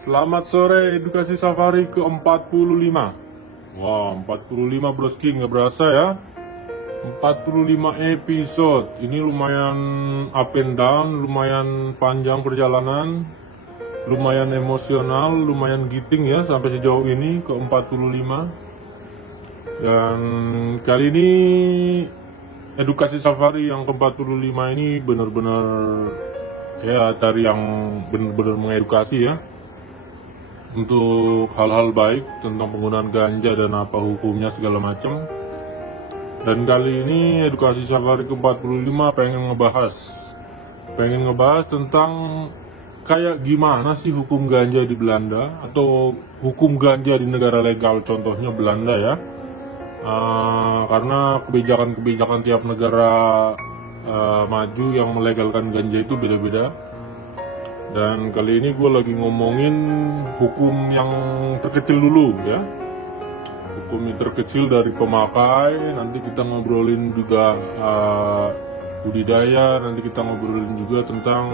Selamat sore, edukasi safari ke-45. Wah, 45 broski, nggak berasa ya. 45 episode. Ini lumayan up and down, lumayan panjang perjalanan, lumayan emosional, lumayan giting ya sampai sejauh ini ke-45. Dan kali ini edukasi safari yang ke-45 ini benar-benar ya dari yang benar-benar mengedukasi ya. Untuk hal-hal baik tentang penggunaan ganja dan apa hukumnya segala macam. Dan kali ini edukasi safari ke-45 pengen ngebahas tentang kayak gimana sih hukum ganja di Belanda atau hukum ganja di negara legal, contohnya Belanda ya. Karena kebijakan-kebijakan tiap negara maju yang melegalkan ganja itu beda-beda. Dan kali ini gue lagi ngomongin hukum yang terkecil dulu ya. Hukum yang terkecil dari pemakai, nanti kita ngobrolin juga budidaya, nanti kita ngobrolin juga tentang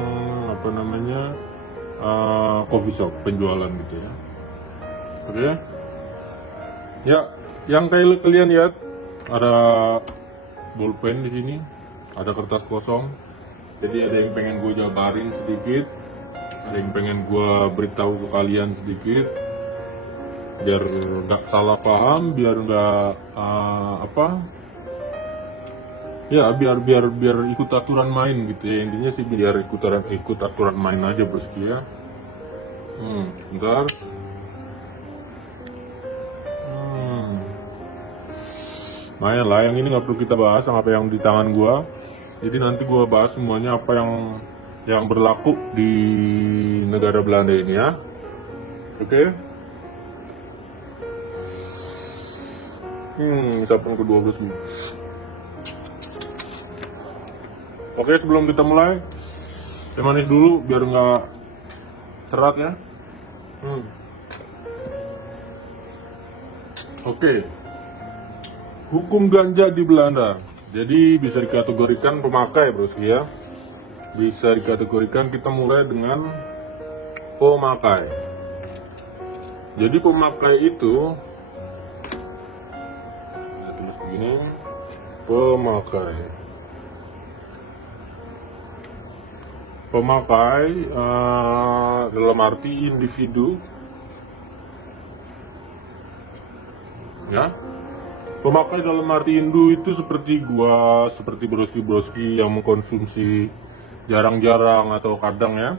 coffee shop, penjualan gitu ya. Oke. Ya, yang kayak kalian lihat ada bolpen di sini, ada kertas kosong. Jadi ada yang pengen gue jabarin sedikit, ada yang pengen gue beritahu ke kalian sedikit, biar nggak salah paham, biar nggak biar ikut aturan main gitu ya. Intinya sih biar ikut aturan main aja broski ya. Bentar. Lumayan lah, yang ini nggak perlu kita bahas apa yang di tangan gue. Jadi nanti gue bahas semuanya apa yang berlaku di negara Belanda ini ya. Oke. Isapan ke-12 nih. Oke, sebelum kita mulai, teh manis dulu biar nggak serat ya. Oke. Hukum ganja di Belanda. Jadi bisa dikategorikan pemakai broski ya. Bisa dikategorikan, kita mulai dengan pemakai. Jadi pemakai itu tulis begini, pemakai dalam arti individu ya. Pemakai dalam arti Hindu itu seperti gua, seperti broski-broski yang mengkonsumsi jarang-jarang atau kadang ya.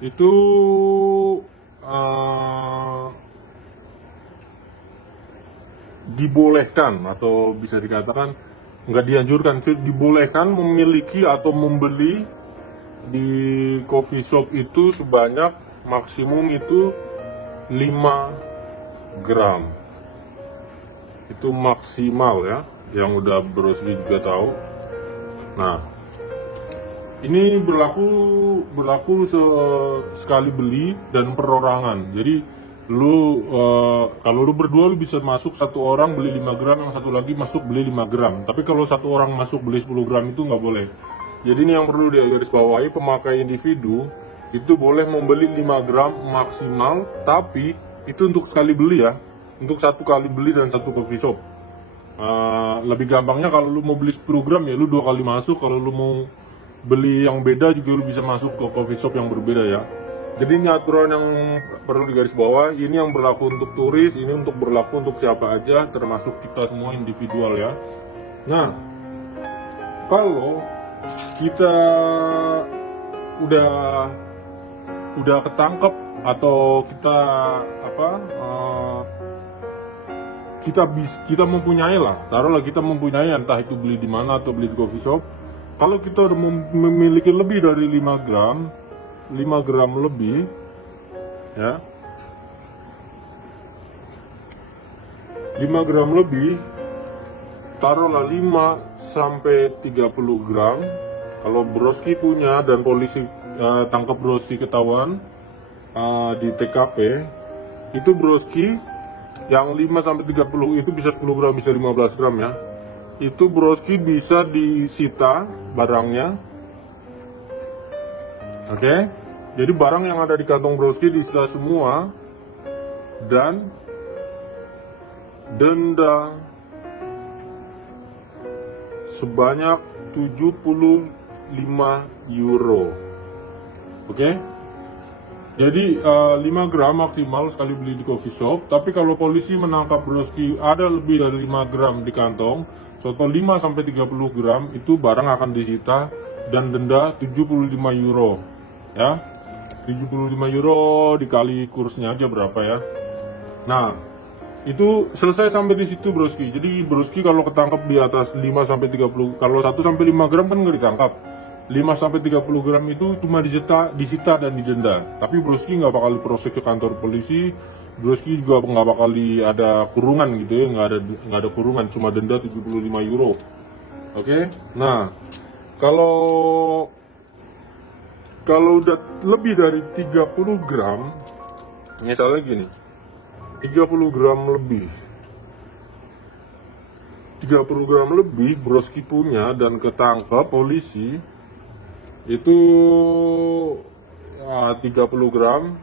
Itu dibolehkan atau bisa dikatakan nggak dianjurkan, dibolehkan memiliki atau membeli di coffee shop itu sebanyak maksimum itu 5 gram. Itu maksimal ya, yang udah broski juga tahu. Nah, ini berlaku sekali beli dan perorangan. Jadi kalau lu berdua lu bisa masuk, satu orang beli 5 gram, yang satu lagi masuk beli 5 gram. Tapi kalau satu orang masuk beli 10 gram itu nggak boleh. Jadi ini yang perlu digarisbawahi, pemakai individu itu boleh membeli 5 gram maksimal, tapi itu untuk sekali beli ya. Untuk satu kali beli dan satu coffee shop. Lebih gampangnya kalau lu mau beli 10 gram ya lu 2 kali masuk. Kalau lu mau beli yang beda juga lu bisa masuk ke coffee shop yang berbeda ya. Jadi ini aturan yang perlu digarisbawahi. Ini yang berlaku untuk turis, ini untuk berlaku untuk siapa aja, termasuk kita semua individual ya. Nah, kalau kita udah ketangkep atau kita mempunyai lah, taruhlah kita mempunyai, entah itu beli di mana atau beli di coffee shop. Kalau kita udah memiliki lebih dari 5 gram lebih ya, 5 gram lebih, taruhlah 5 sampai 30 gram. Kalau broski punya dan polisi tangkap broski ketahuan di TKP, itu broski yang 5 sampai 30 itu bisa 10 gram, bisa 15 gram ya. Itu broski bisa disita barangnya. Oke. Jadi barang yang ada di kantong broski disita semua, dan denda sebanyak 75 euro. Oke? Jadi 5 gram maksimal sekali beli di coffee shop. Tapi kalau polisi menangkap broski ada lebih dari 5 gram di kantong, contoh 5-30 gram, itu barang akan disita dan denda 75 euro. Ya, 75 euro dikali kursnya aja berapa ya. Nah, itu selesai sampai di situ broski. Jadi broski kalau ketangkap di atas 5-30, kalau 1-5 gram kan nggak ditangkap. 5-30 gram itu cuma disita dan didenda. Tapi broski nggak bakal diproses ke kantor polisi. Broski juga nggak bakal ada kurungan gitu ya, nggak ada kurungan, cuma denda 75 euro. Oke? Nah, kalau udah lebih dari 30 gram, misalnya gini, 30 gram lebih, 30 gram lebih broski punya dan ketangkap polisi, itu ya, 30 gram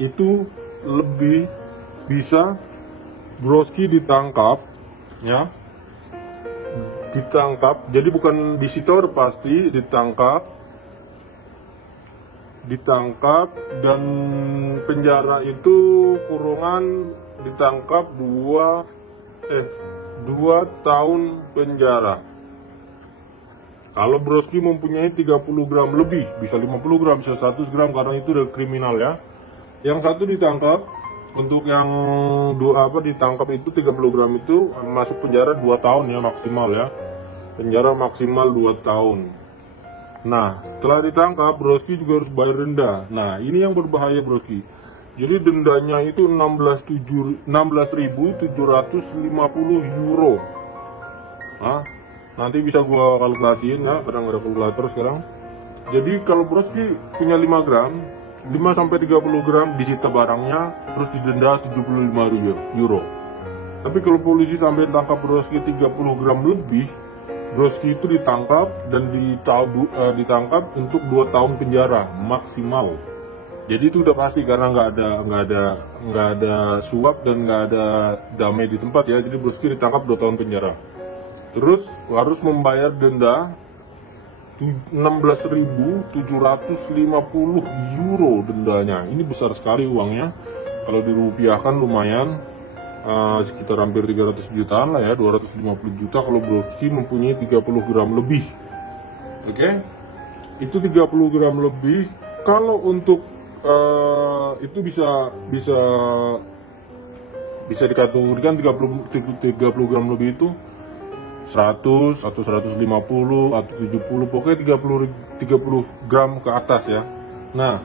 itu lebih bisa broski ditangkap ya, ditangkap. Jadi bukan disita, pasti ditangkap dan penjara itu kurungan, ditangkap 2 tahun penjara. Kalau broski mempunyai 30 gram lebih, bisa 50 gram, bisa 100 gram, karena itu udah kriminal ya. Yang satu ditangkap, untuk yang ditangkap itu 30 gram itu masuk penjara 2 tahun ya maksimal ya. Penjara maksimal 2 tahun. Nah, setelah ditangkap, broski juga harus bayar denda. Nah, ini yang berbahaya broski. Jadi dendanya itu 16.750 euro. Nah, nanti bisa gua kalkulasiin ya, kadang ada kalkulator sekarang. Jadi kalau broski punya 5 gram, 5-30 gram disita barangnya, terus didenda 75 euro. Tapi kalau polisi sampai tangkap broski 30 gram lebih, broski itu ditangkap dan ditangkap untuk 2 tahun penjara maksimal. Jadi itu udah pasti, karena nggak ada suap dan nggak ada damai di tempat ya. Jadi broski ditangkap 2 tahun penjara. Terus harus membayar denda 16.750 euro dendanya. Ini besar sekali uangnya. Kalau dirupiahkan lumayan, sekitar hampir 300 jutaan lah ya, 250 juta kalau broski mempunyai 30 gram lebih. Oke? Itu 30 gram lebih. Kalau untuk itu bisa dikategorikan 30 gram lebih itu 100 atau 150 atau 70, pokoknya 30 gram ke atas ya. Nah,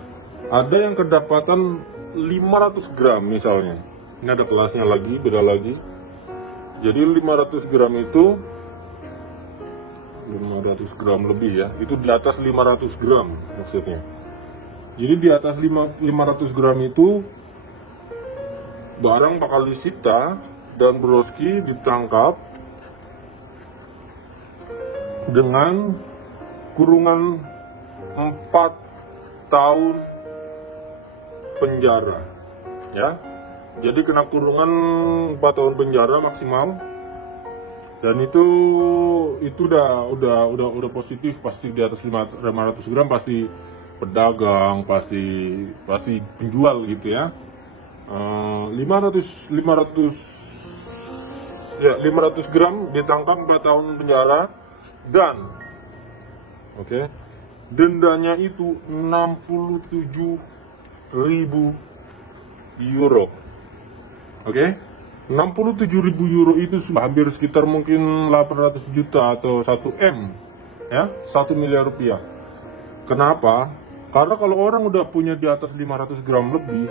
ada yang kedapatan 500 gram misalnya. Ini ada kelasnya lagi, beda lagi. Jadi 500 gram itu 500 gram lebih ya, itu di atas 500 gram maksudnya. Jadi di atas 500 gram itu barang bakal disita dan broski ditangkap dengan kurungan 4 tahun penjara ya. Jadi kena kurungan 4 tahun penjara maksimal. Dan itu udah positif, pasti di atas 500 gram pasti pedagang, pasti penjual gitu ya. 500 gram ditangkap 4 tahun penjara. Dan dendanya itu 67.000 euro. 67.000 euro itu hampir sekitar mungkin 800 juta atau 1 M ya, 1 miliar rupiah. Kenapa? Karena kalau orang udah punya di atas 500 gram lebih,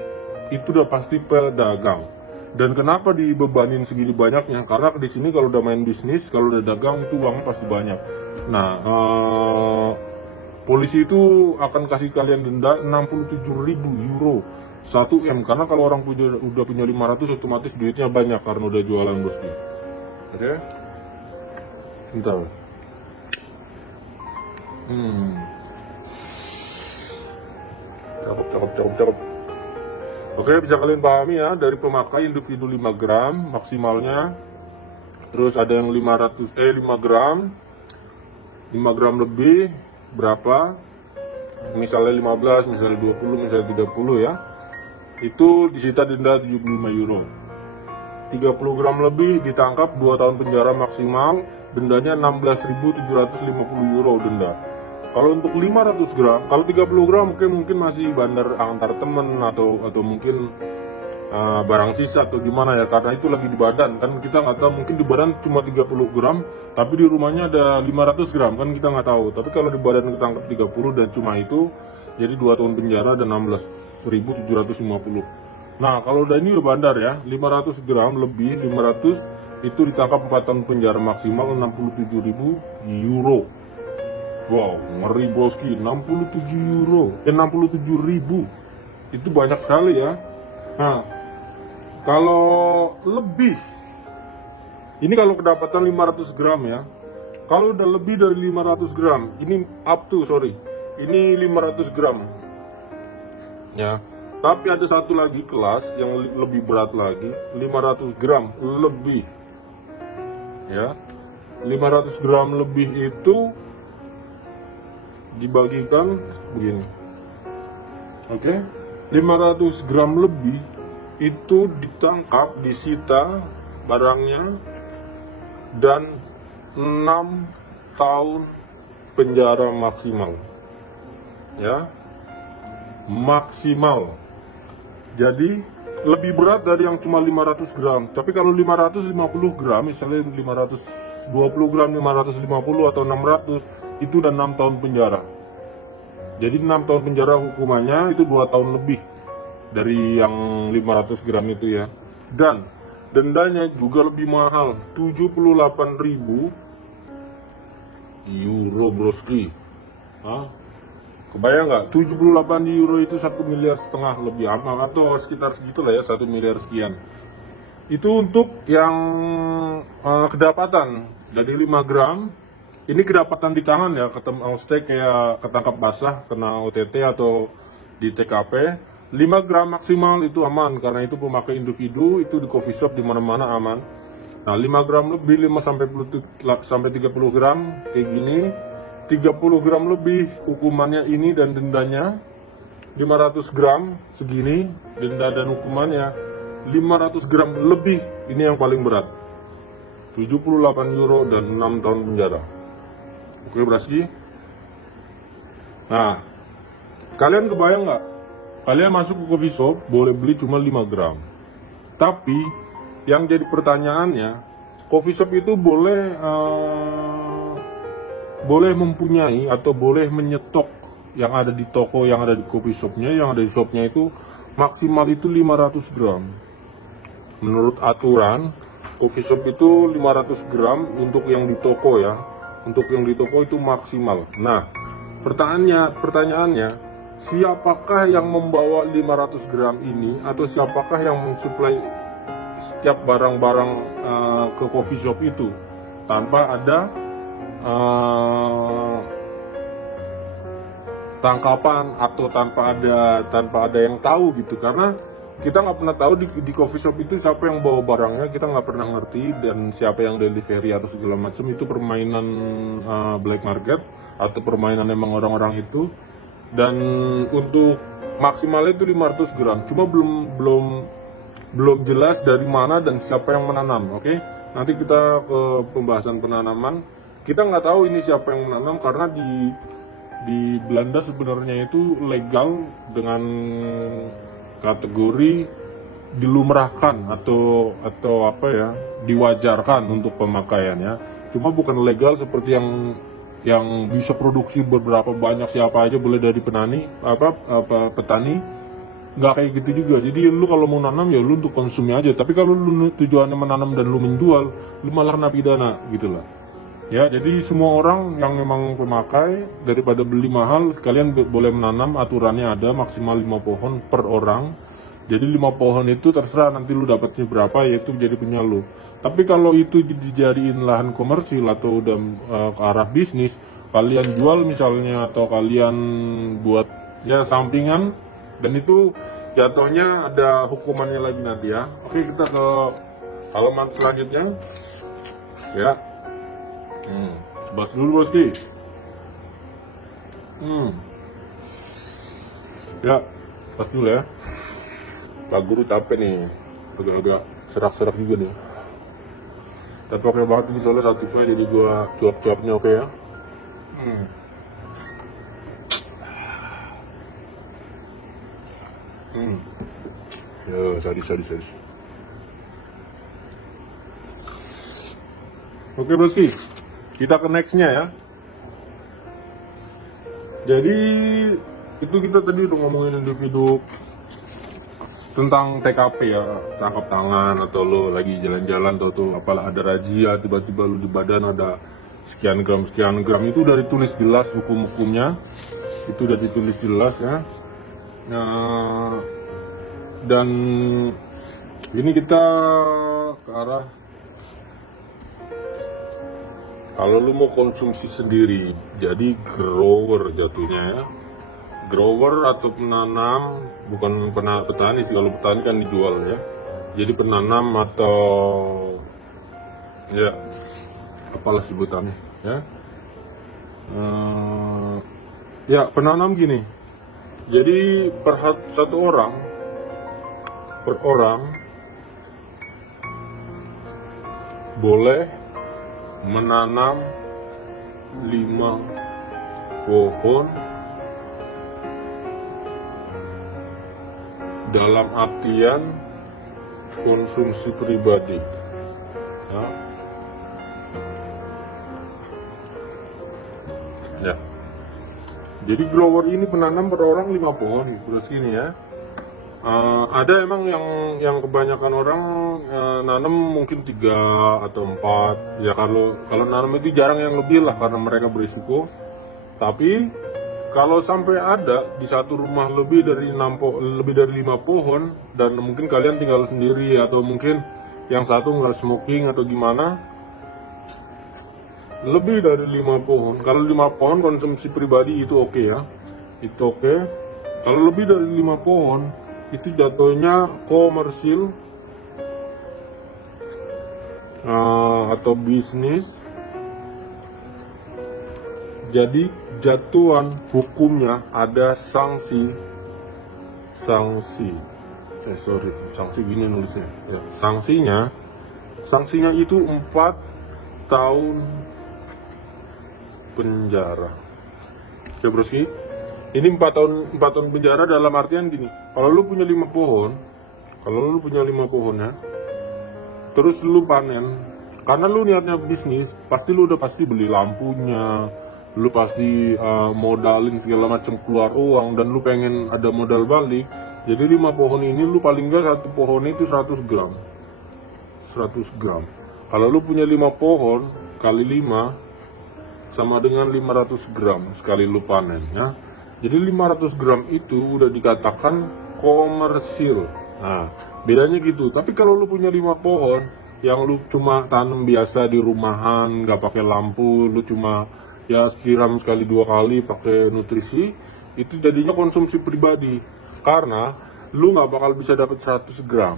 itu udah pasti pedagang. Dan kenapa dibebanin segini banyaknya? Karena di sini kalau udah main bisnis, kalau udah dagang itu uangnya pasti banyak. Nah, polisi itu akan kasih kalian denda 67.000 euro 1 M. Karena kalau orang udah punya 500, otomatis duitnya banyak karena udah jualan broski. Oke? Bentar. Cakep. Oke, bisa kalian pahami ya, dari pemakai individu 5 gram maksimalnya. Terus ada yang 5 gram, 5 gram lebih berapa? Misalnya 15, misalnya 20, misalnya 30 ya. Itu disita denda 75 euro. 30 gram lebih ditangkap 2 tahun penjara maksimal, dendanya 16.750 euro denda. Kalau untuk 500 gram, kalau 30 gram mungkin masih bandar antar temen atau mungkin barang sisa atau gimana ya, karena itu lagi di badan kan, kita nggak tahu, mungkin di badan cuma 30 gram tapi di rumahnya ada 500 gram kan, kita nggak tahu. Tapi kalau di badan ketangkep 30 dan cuma itu, jadi 2 tahun penjara dan 16.750. Nah kalau udah ini udah bandar ya, 500 gram lebih 500 itu ditangkap 4 tahun penjara maksimal, 67.000 euro. Wow, ngeri broski, 67 euro, 67.000, itu banyak sekali ya. Nah, kalau lebih, ini kalau kedapatan 500 gram ya, kalau udah lebih dari 500 gram, ini ini 500 gram. Ya, tapi ada satu lagi kelas yang lebih berat lagi, 500 gram lebih. Ya, 500 gram lebih itu dibagikan begini. Oke, 500 gram lebih itu ditangkap, disita barangnya, dan 6 tahun penjara maksimal. Ya, maksimal. Jadi lebih berat dari yang cuma 500 gram. Tapi kalau 550 gram, misalnya 520 gram, 550 atau 600, itu udah 6 tahun penjara. Jadi 6 tahun penjara hukumannya, itu 2 tahun lebih dari yang 500 gram itu ya. Dan dendanya juga lebih mahal, 78.000 euro broski. Kebayang nggak? 78 euro itu 1,5 miliar lebih amal, atau sekitar segitulah ya, 1 miliar sekian. Itu untuk yang kedapatan dari 5 gram. Ini kedapatan di tangan ya, ketemu stake kayak ketangkap basah, kena OTT atau di TKP. 5 gram maksimal itu aman, karena itu pemakai individu, itu di coffee shop di mana-mana aman. Nah, 5 gram lebih, 5 sampai 30 gram kayak gini. 30 gram lebih hukumannya ini dan dendanya. 500 gram segini denda dan hukumannya. 500 gram lebih, ini yang paling berat, 78 euro dan 6 tahun penjara. Oke Braski. Nah, kalian kebayang nggak? Kalian masuk ke coffee shop boleh beli cuma 5 gram. Tapi yang jadi pertanyaannya, coffee shop itu boleh mempunyai atau boleh menyetok yang ada di toko, yang ada di coffee shopnya, yang ada di shopnya itu maksimal itu 500 gram. Menurut aturan, coffee shop itu 500 gram untuk yang di toko ya. Untuk yang di toko itu maksimal. Nah, pertanyaannya, siapakah yang membawa 500 gram ini, atau siapakah yang mensuplai setiap barang-barang ke coffee shop itu tanpa ada tangkapan atau tanpa ada yang tahu gitu. Karena kita nggak pernah tahu di coffee shop itu siapa yang bawa barangnya, kita nggak pernah ngerti, dan siapa yang delivery atau segala macam. Itu permainan black market atau permainan emang orang-orang itu. Dan untuk maksimalnya itu 500 gram, cuma belum jelas dari mana dan siapa yang menanam. Oke, nanti kita ke pembahasan penanaman. Kita nggak tahu ini siapa yang menanam, karena di Belanda sebenarnya itu legal dengan kategori dilumrahkan atau apa ya, diwajarkan untuk pemakaiannya. Cuma bukan legal seperti yang bisa produksi beberapa banyak, siapa aja boleh dari petani, nggak kayak gitu juga. Jadi lu kalau mau nanam ya lu untuk konsumsi aja, tapi kalau lu tujuannya menanam dan lu menjual, lu malah kena pidana gitulah ya. Jadi semua orang yang memang pemakai, daripada beli mahal, kalian boleh menanam. Aturannya ada maksimal 5 pohon per orang. Jadi 5 pohon itu terserah nanti lu dapatnya berapa, yaitu jadi punya lu. Tapi kalau itu dijadiin lahan komersil atau udah ke arah bisnis, kalian jual misalnya, atau kalian buat ya sampingan, Dan itu jatuhnya ada hukumannya lagi nanti ya. Oke, kita ke halaman selanjutnya ya. Bahas dulu bosku. Ya, pas dulu ya. Pak Guru capek nih, agak-agak serak-serak juga nih. Tapi oke banget ini soalnya satu file, jadi gua cuap-cuapnya oke ya. Ya, sadis. Oke bosku, kita ke nextnya ya. Jadi itu kita tadi udah ngomongin individu tentang TKP ya, tangkap tangan atau lo lagi jalan-jalan atau apalah ada razia tiba-tiba lo di badan ada sekian gram itu udah ditulis jelas hukum-hukumnya, itu udah ditulis jelas ya. Dan ini kita ke arah kalau lu mau konsumsi sendiri, jadi grower jatuhnya ya. Grower atau penanam, bukan petani sih, kalau petani kan dijual ya. Jadi penanam atau ya apalah sebutannya ya. Ya penanam gini. Jadi satu orang per orang boleh menanam 5 pohon dalam artian konsumsi pribadi ya. Jadi grower ini penanam per orang 5 pohon terus gini ya. Ada emang yang kebanyakan orang nanam mungkin 3 atau 4 ya. Kalau nanam itu jarang yang lebih lah karena mereka berisiko. Tapi kalau sampai ada di satu rumah lebih dari 5 pohon dan mungkin kalian tinggal sendiri atau mungkin yang satu nggak smoking atau gimana, lebih dari 5 pohon. Kalau 5 pohon konsumsi pribadi itu oke ya, itu oke. Kalau lebih dari 5 pohon itu jatuhnya komersil atau bisnis. Jadi jatuhan hukumnya ada sanksi gini nulisnya ya. Sanksinya itu 4 tahun penjara. Oke broski, ini 4 tahun penjara dalam artian gini. Kalau lu punya 5 pohon ya, terus lu panen, karena lu niatnya bisnis, lu udah pasti beli lampunya, lu pasti modalin segala macam, keluar uang, dan lu pengen ada modal balik. Jadi 5 pohon ini lu paling nggak satu pohon itu 100 gram. Kalau lu punya 5 pohon kali 5 sama dengan 500 gram sekali lu panen ya. Jadi 500 gram itu udah dikatakan komersil. Nah, bedanya gitu. Tapi kalau lu punya 5 pohon yang lu cuma tanam biasa di rumahan, nggak pakai lampu, lu cuma ya siram sekali 2 kali pakai nutrisi, itu jadinya konsumsi pribadi. Karena lu nggak bakal bisa dapat 100 gram.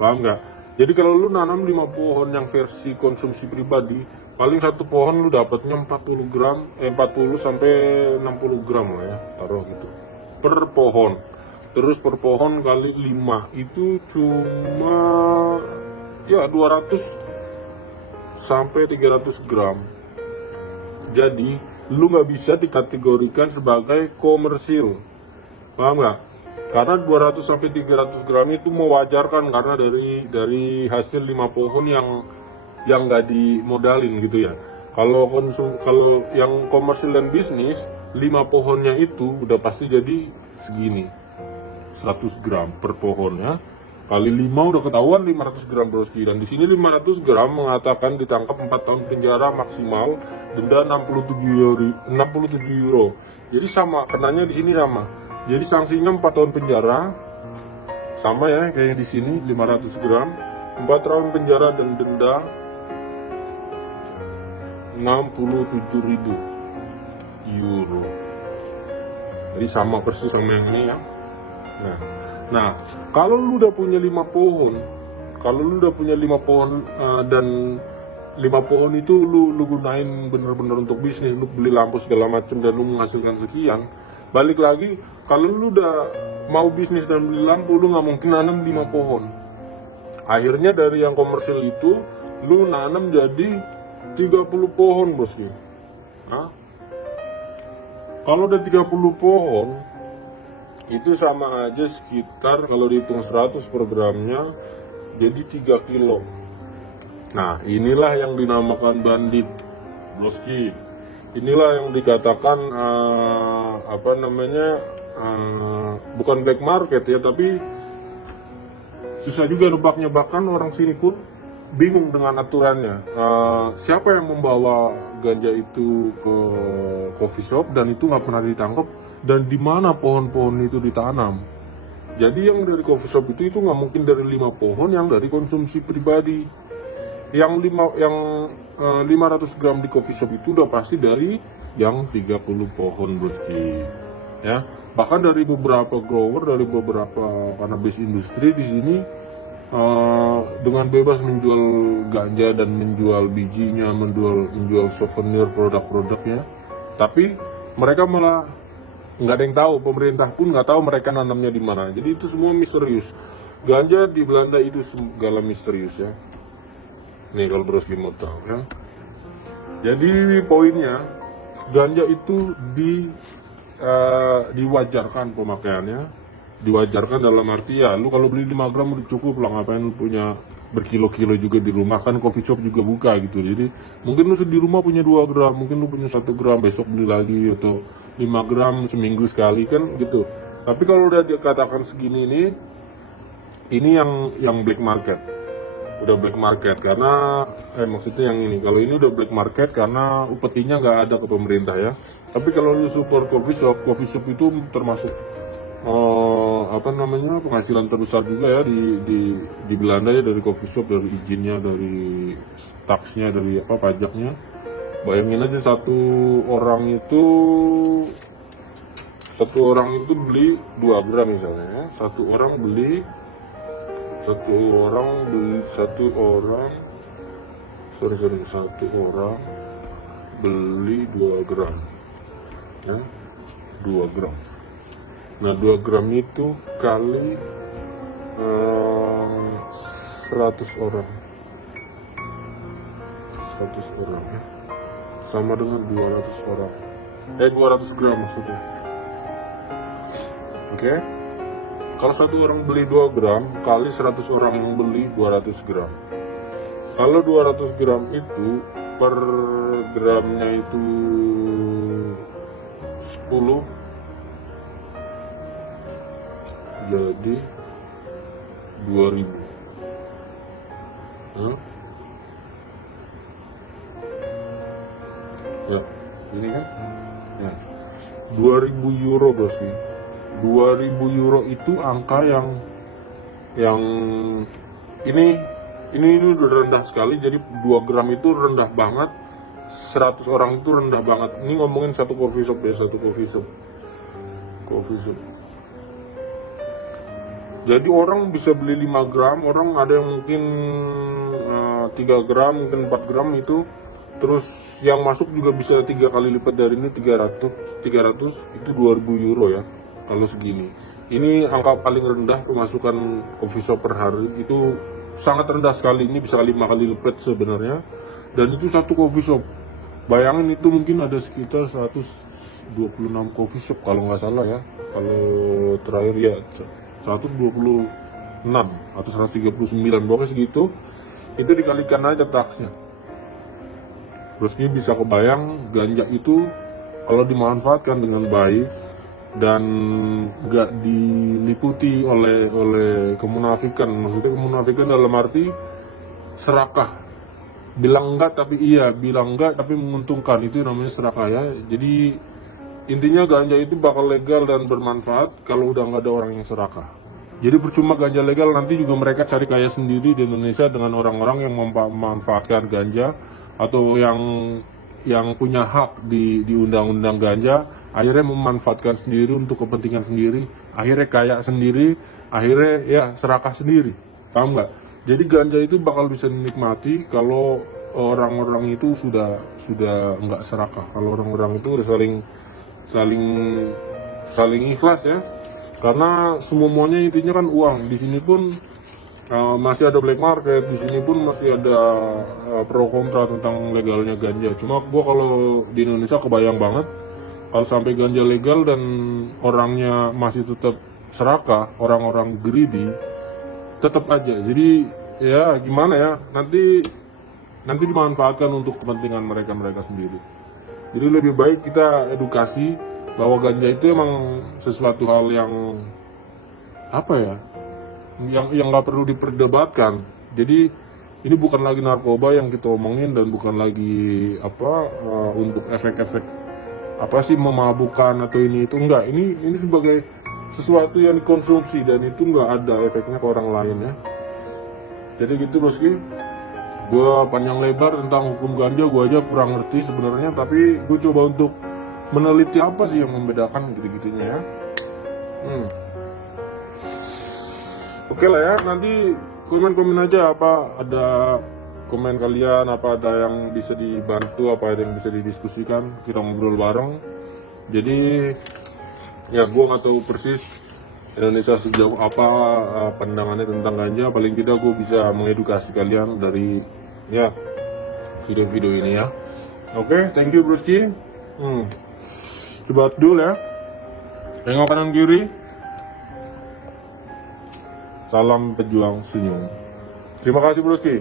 Paham nggak? Jadi kalau lu nanam 5 pohon yang versi konsumsi pribadi, paling satu pohon lu dapatnya 40 sampai 60 gram lah ya, taruh gitu per pohon. Terus per pohon kali 5 itu cuma ya 200 sampai 300 gram. Jadi lu nggak bisa dikategorikan sebagai komersil, paham nggak? Karena 200 sampai 300 gram itu mewajarkan karena dari hasil 5 pohon yang nggak dimodalin gitu ya. Kalau yang komersil dan bisnis, 5 pohonnya itu udah pasti jadi segini, 100 gram per pohon ya. Kali 5 udah ketahuan 500 gram broski. Dan di sini 500 gram mengatakan ditangkap 4 tahun penjara maksimal, denda 67 euro. Jadi sama, kenanya di sini sama. Jadi sanksinya 4 tahun penjara, sama ya kayak di sini 500 gram, 4 tahun penjara dan denda 67.000 euro. Jadi sama persis sama yang ini ya. Nah, kalau lu udah punya 5 pohon, dan 5 pohon itu lu gunain bener-bener untuk bisnis, lu beli lampu segala macam dan lu menghasilkan sekian. Balik lagi, kalau lu udah mau bisnis dan beli lampu, lu nggak mungkin nanam 5 pohon. Akhirnya dari yang komersil itu, lu nanam jadi 30 pohon, bosku. Nah, kalau udah 30 pohon, itu sama aja sekitar kalau dihitung 100 per gramnya jadi 3 kilo. Nah, inilah yang dinamakan bandit, bosku. Inilah yang dikatakan bukan black market ya, tapi susah juga nebaknya. Bahkan orang sini pun bingung dengan aturannya. Siapa yang membawa ganja itu ke coffee shop dan itu nggak pernah ditangkap, dan di mana pohon-pohon itu ditanam. Jadi yang dari coffee shop itu nggak mungkin dari 5 pohon yang dari konsumsi pribadi. Yang 500 gram di coffee shop itu udah pasti dari yang 30 pohon, bosku. Ya, bahkan dari beberapa grower, dari beberapa cannabis industri di sini dengan bebas menjual ganja dan menjual bijinya, menjual souvenir produk-produknya. Tapi mereka malah nggak ada yang tahu, pemerintah pun nggak tahu mereka nanamnya di mana. Jadi itu semua misterius. Ganja di Belanda itu segala misterius ya. Nih kalau Broski mau tahu ya. Jadi poinnya, ganja itu diwajarkan pemakaiannya. Diwajarkan dalam arti ya, lu kalau beli 5 gram udah cukup lah, ngapain lu punya berkilo-kilo juga di rumah, kan coffee shop juga buka gitu. Jadi mungkin lu di rumah punya 2 gram, mungkin lu punya 1 gram, besok beli lagi, atau 5 gram seminggu sekali kan gitu. Tapi kalau udah dikatakan segini ini yang black market. Udah black market karena maksudnya yang ini, kalau ini udah black market karena upetinya nggak ada ke pemerintah ya. Tapi kalau lu support coffee shop itu termasuk penghasilan terbesar juga ya di Belanda ya, dari coffee shop, dari izinnya, dari taksnya, dari pajaknya. Bayangin aja satu orang itu beli 2 gram misalnya ya. Satu orang beli 2 gram ya, 2 gram. Nah 2 gram itu kali 100 orang ya, sama dengan 200 orang 200 gram maksudnya. Oke. Kalau satu orang beli 2 gram kali 100 orang yang beli 200 gram. Kalau 200 gram itu per gramnya itu 10, jadi 2000. Ya, ini kan ya, 2000 euro bosku. 2000 euro itu angka yang ini udah rendah sekali. Jadi 2 gram itu rendah banget, 100 orang itu rendah banget. Ini ngomongin satu coffee shop ya, satu coffee shop. Jadi orang bisa beli 5 gram, orang ada yang mungkin 3 gram, mungkin 4 gram itu. Terus yang masuk juga bisa 3 kali lipat dari ini, 300 itu 2000 euro ya. Kalau segini, ini angka paling rendah pemasukan coffee shop per hari, itu sangat rendah sekali. Ini bisa 5 kali lipat sebenarnya, dan itu satu coffee shop. Bayangin itu mungkin ada sekitar 126 coffee shop kalau nggak salah ya. Kalau terakhir ya 126 atau 139, pokoknya segitu. Itu dikalikan aja taksnya. Terus ini bisa kebayang ganja itu kalau dimanfaatkan dengan baik dan nggak diliputi oleh kemunafikan. Maksudnya kemunafikan dalam arti serakah, bilang enggak tapi iya, bilang enggak tapi menguntungkan, itu namanya serakah ya. Jadi intinya ganja itu bakal legal dan bermanfaat kalau udah nggak ada orang yang serakah. Jadi percuma ganja legal, nanti juga mereka cari kaya sendiri di Indonesia dengan orang-orang yang memanfaatkan ganja atau yang punya hak di undang-undang ganja, akhirnya memanfaatkan sendiri untuk kepentingan sendiri. akhirnya kaya sendiri, akhirnya ya serakah sendiri, paham nggak? Jadi ganja itu bakal bisa dinikmati kalau orang-orang itu sudah nggak serakah, kalau orang-orang itu udah saling saling ikhlas ya, karena semuanya intinya kan uang. Di sini pun masih ada black market, di sini pun masih ada pro kontra tentang legalnya ganja. Cuma gua kalau di Indonesia kebayang banget kalau sampai ganja legal dan orangnya masih tetap serakah, orang-orang greedy, tetap aja. Jadi ya gimana ya, nanti dimanfaatkan untuk kepentingan mereka sendiri. Jadi lebih baik kita edukasi bahwa ganja itu emang sesuatu hal yang apa ya, yang nggak perlu diperdebatkan. Jadi ini bukan lagi narkoba yang kita omongin, dan bukan lagi untuk efek-efek apa sih memabukkan atau ini itu, enggak. Ini sebagai sesuatu yang dikonsumsi dan itu nggak ada efeknya ke orang lain ya. Jadi gitu bosku, gue panjang lebar tentang hukum ganja, gue aja kurang ngerti sebenarnya, tapi gue coba untuk meneliti apa sih yang membedakan gitu-gitunya ya. Oke lah ya, nanti komen aja apa ada komen kalian, apa ada yang bisa dibantu, apa ada yang bisa didiskusikan, kita ngobrol bareng. Jadi ya gue nggak tahu persis Indonesia sejauh apa pandangannya tentang ganja. Paling tidak gue bisa mengedukasi kalian dari ya video-video ini ya. Oke, thank you broski. Coba dulu ya, tengok kanan kiri. Salam pejuang senyum. Terima kasih broski.